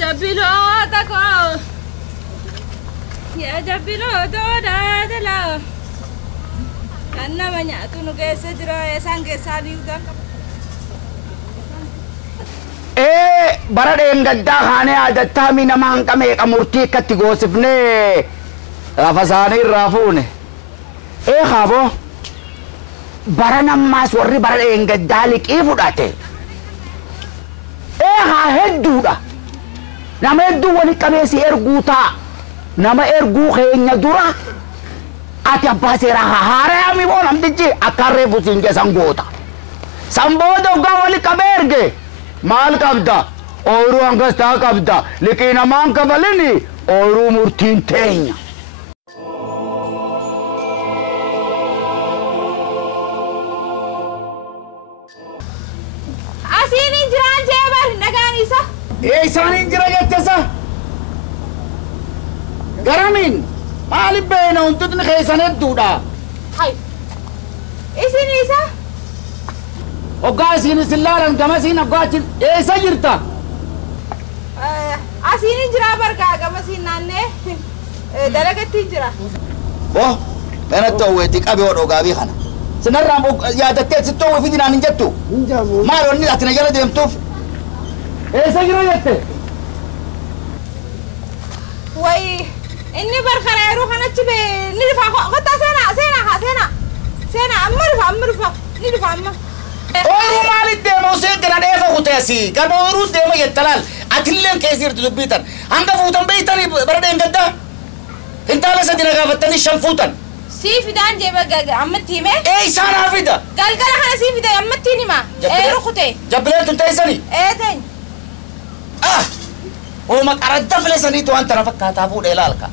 Jabbiloota koo yaa jabbiloota daadala kan nama nyaatu nu keessa jira isaan keessaa dhiigaan qaba. Bara dheengaddaa kaanee aadattaa mi nama hanqamee qamurtii akkatti goosifnee lafa isaanii irraa fuune. Kaaboo bara nammaas warri bara dheengaddaa liqii fudhate. Haa hedduudha. Nama hedduu wali qabeessi erguu ta'a. Nama erguu keenya dura ati abbaa seeraa haaraya mi boo namtichi akka reefu siin keessan goota. Sambooda hoggaa wali qabee erge maal qabda? Ooyiruu hangas taa qabda. Liqii namaan kabalini ooyiruu murtiin teenya. Asiin jiraan jeebal nagaan isa. Isaan jira jettesa. Garamin maaliif beena huntutni keessan hedduudha. Hay. Isin isa. Hoggaa isiin isin laalan gama isiin hoggaa achi eessa jirta? Asiin jira bargaa gama isiin naannee dalagatti jira. Kanatti hawweetti qabee hodhoo gaabii kana. Sinarraan yaadattee sitti hawwee fidinaan hin jettu. Maal wanni ati na jala deemtuuf? Eessa jira jette? Way inni barkara yeroo kanatti bee ni dhufa kottaa seenaa amma dhufa ni dhufa amma. Ooyiruu maaliif deema usee gana dheefa kuteesi gama ooyiruu deema jettalaal atilleen keessa jirtu dubbitan hanga fuutan beeytanii bara dheengaddaa hintaala sadi na gaafattanii 5 fuutan. Sii fidaan jeeba ammatti hime? Isaan haa fida. Galgala kana sii fida ammatti hima. Rukute. Jabbileen tun teessanii? Teenya. Ooma qaradda filesaniitu waan tana fakkaataa fuudhee laalka.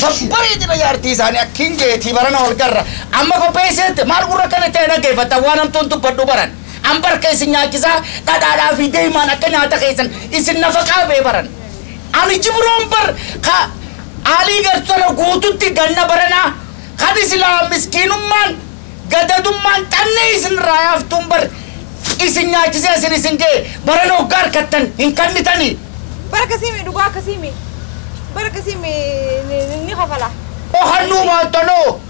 Babbareedina jaartii isaanii akkin geetii barana ol garra. Amma qopheesseetti maal gurra kana ta'e dhaggeeffata waan hamtuun tubbadhu baran. An barka isin nyaachisaa dhadhaadhaa fi deemaan akka nyaata keessan isin nafaqaa bee baran. Ani jibroon bar ka alii gartona guututti ganna baranaa kan isilaa miskiinummaan gadadummaan xannee isin raayaaftuun bar isin nyaachisee isin gee barana hoggaa harkattan hin kannitanii. Barka simi dhugaa akkasimi. Barka simi ni kafala. Halluu maattanoo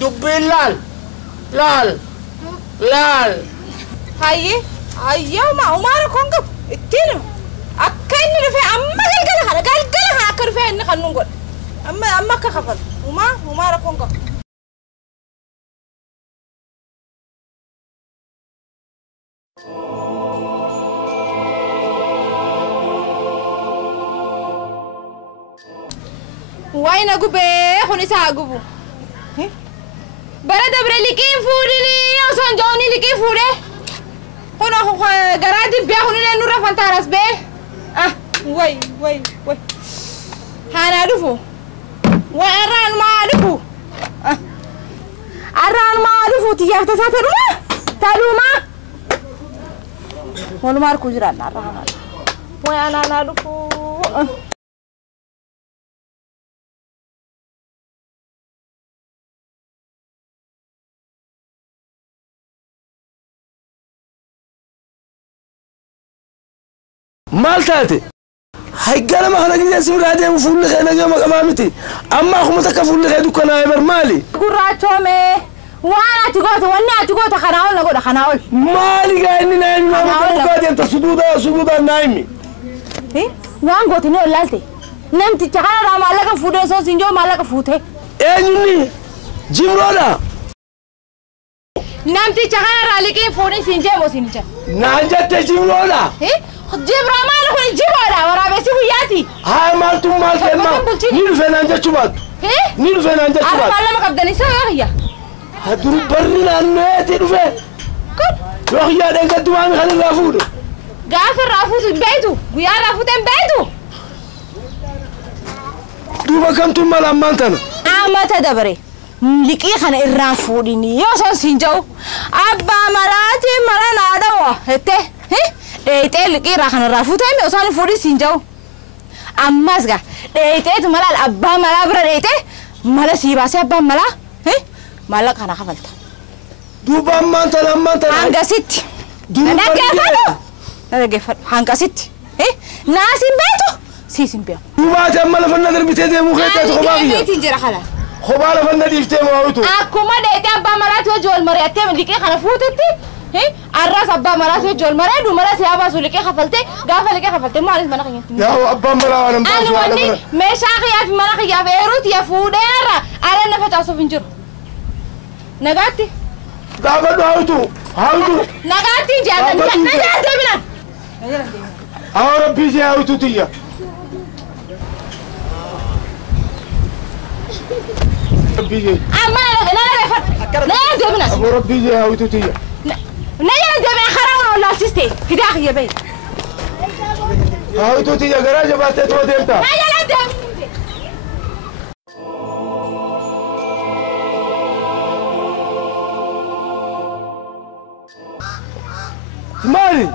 dubbiin laal. Hayyauma umaara kon qabu ittiin akka inni dhufee amma galgala kana akka dhufee inni kan nun godhe. Amma akka kafalu umaara kon qabu. Wayna gubee kun isaa gubu. Bara dabre liqiin fuudhini osoo jooni liqii fuudhee. Kun garaa dibbiyaa kun illee nurra fantaaras bee. Way. Haanaa dhufu. Way arraan maa dhufu. Arraan maa dhufu tiyyaaf tasaa tadhuma. Walumaa harkuu jiraan arraan. Way anaanaa dhufu. مالتاتي هاي قال ما خلق لي اسم راديو فول خينا جا مقامتي اما اخو متكفل لي دوك انا يبر مالي قراتومي وانا تقوت وانا تقوت خناول نقول خناول مالي قايني نايمي ما قاعد انت سدودا نايمي وان قوت نو لالتي نمتي تخانا مالك فودو سو سينجو مالك فوته ني جيمرودا نمتي تخانا رالكي فوني سينجو مو سينجا ناجت جيمرودا Diraamaa kun jibaadha waraabessi guyyaati. Haa maaltu maal kenna? Ni dhufeenaan jechuu baatu. Ni dhufeenaan jechuu baatu. Armaan lama qabdanii saayya. Haduru barri naanneeti dhufe. Yoo xiyyaa dheengaddu waan kan irraa fuudhe. Gaafa irraa fuutu beeytu guyyaa irraa fuuteen beeytu. Duuba kamtu mala ammaan tana. Amata dabare. Liqii kana irraa fuudhini yoo son siin jiru. Abbaa malaati mala naadhawa hette. Dheeyitee liqii irraa kana irraa fuutee mi osoo fuudhi siin jiru. Ammas gaa dheeyiteetu malaa abbaa malaa bira dheeyitee mala sii baasee abbaan malaa mala kana kafalta. Duuba ammaan tana. Hangasitti. Dhaggeeffadhu. Hangasitti. naasin beetu siisin beeku. Duubaati amma lafa na darbitee deemuu keessaati kophaa biyya. Beetiin jira kana. Kophaa lafa na dhiiftee moo'utu. Akkuma dheedhee abbaa maraatti hojii ol mari'attee liqee kana fuutetti. Arras abbaa maraatti hojii ol mari'ee duumara siyaa baasu liqee kafaltee gaafa liqee kafaltee maalis mana keenyatti. Yaa abbaan maraa waan baasu. Ani wanni meeshaa kiyyaa fi mana kiyyaa fi eeruuti yaa fuudheerra ala na facaasuuf hin jiru. Nagaatti. Gaafadhu haawutu. Nagaatti jaalladha. Nagaatti minaan. Haa rabbii jee haawutu tiyya. Rabbii jee. Amma nagaatti minaan. Haa rabbii jee haawutu tiyya. نجد بخير ولا تستي كده يا بي هاو توتي يا جراجة باتت وديمتا مالي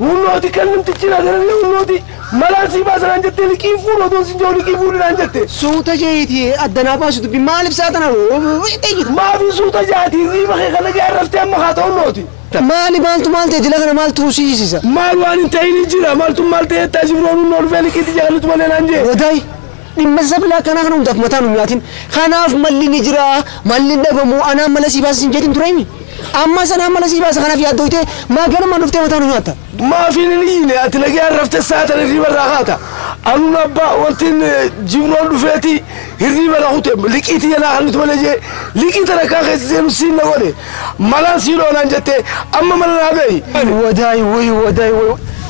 ونوتي كلمت تجينا درني ونوتي ملاسي باسر انجتي لكي فورو دون سنجو لكي فورو انجتي سوتا جيتي ادنا باسو تبي مالي بساتنا ما في سوتا جاتي ريبا خي خلقي عرفتي اما خاطا ونوتي مالي مالتي جلغنا مالتو سيسيسا مالوان انتهيني جيرا مالتو تاجبرون نورفيلي كي تجاهلت مالين انجي وداي المذهب لا كان اخنو دف متانو مياتين خناف مالي نجرا مالي دبمو انا ملسي باس سنجتين تريمي اما سنا ملسي باس خنا في ادويته ما كان ما نفتي متانو مياتا ما في نيني اتلاقي عرفت الساعه الريبا راغاتا انا با وانتين جبرون دفيتي الريبا راغوت لقيتي انا خلت ولجي لقيت انا كان خسين سين نغولي ملاسيلو نانجتي اما ملنا بي وداي وي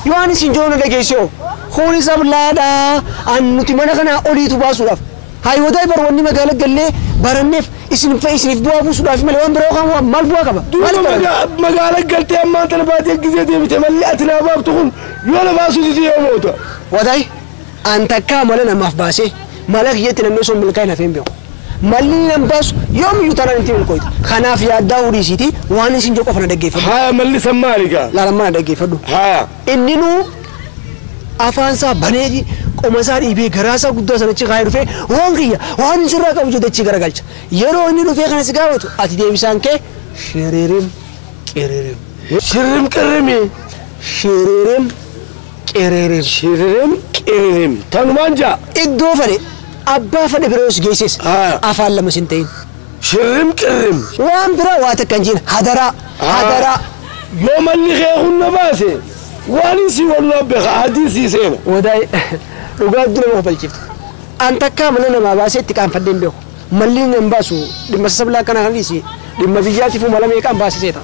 يواني سنجونو دغيسو خوني سب لادا انتي منا كنا اوليتو باسوداف هاي وداي بروني مغالق قال برنف اسم فايسني في بوابو سوداف ملوان بروقا مال بواقبا مغالق قلت اما انت الباتي غزي دي بتملي اتنا باب تكون يولا باسو دي يموت وداي انت كاملنا ما فباسي مالك يتنا نسو ملكاينا فين بيو مالي نمباس يوم يوتانا انتي ملكويت خنا في الدوري سيتي واني سنجو قفنا دغي فدو ها ملي سمالك لا لما دغي فدو ها انينو افانسا بنيجي قمسار يبي غراسا غدو سنچ غاير في وانغيا وان سرا كبجو دچ غرغلچ يرو انينو في خنا سغاوتو اتي ديبسانك شريرم قررم تنوانجا ادو فري ابا فدي بروس جيسس افال لما سنتين شرم قررم وان برا واتكنجين هدرا يوم اللي خيخون نباسي وانسي والله بخا حديثي سينا وداي رغاد دنا مفلچفت انت كاملنا ما باسيت كان فدين بيو ملين نباسو دمسبلا كان حديثي دم بيجاتي فو ملامي كان باسي سيتا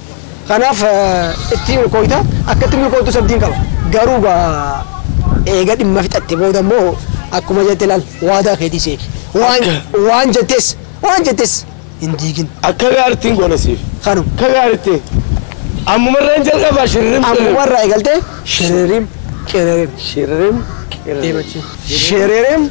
خناف التيم كويتا اكتم كويتو سبدين كلا غاروبا ايغا دم فيتت بودمو اكما جتلال وادا خيتي سيك وان جتس انديغن اكغارتين غونسيف خانو كغارتي أمو مرة إنجل كبا شررم أمو مرة قلت شررم شررم شررم